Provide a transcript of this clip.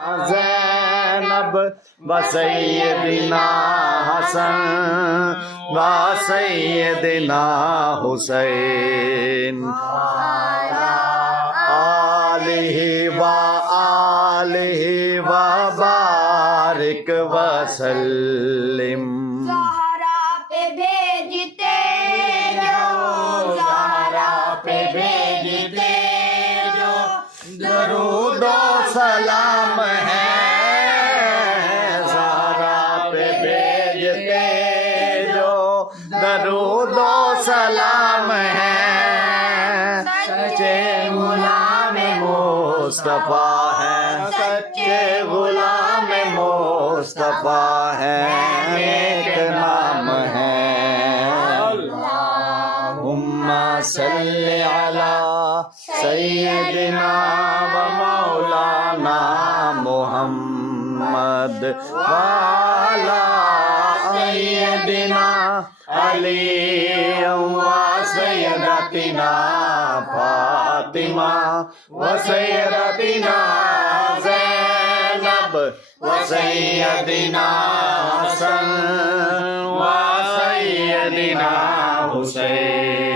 زینب و سیدنا حسن و سیدنا حسین آلہ و آلہ و بارک وسلم زہرا پہ بھیجتے جو زہرا پہ بھیجتے جو درود و سلام ہے زہرا پہ بھیجتے جو درود و سلام ہے سچے غلام مصطفیٰ ہے سچے غلام مصطفیٰ ہے ایک نام ہے اللہم صلی علی سیدنا و مولانا محمد وعلی سیدنا علی و سیدتنا فاطمہ و سیدتنا زینب و سیدنا حسن و سیدنا حسین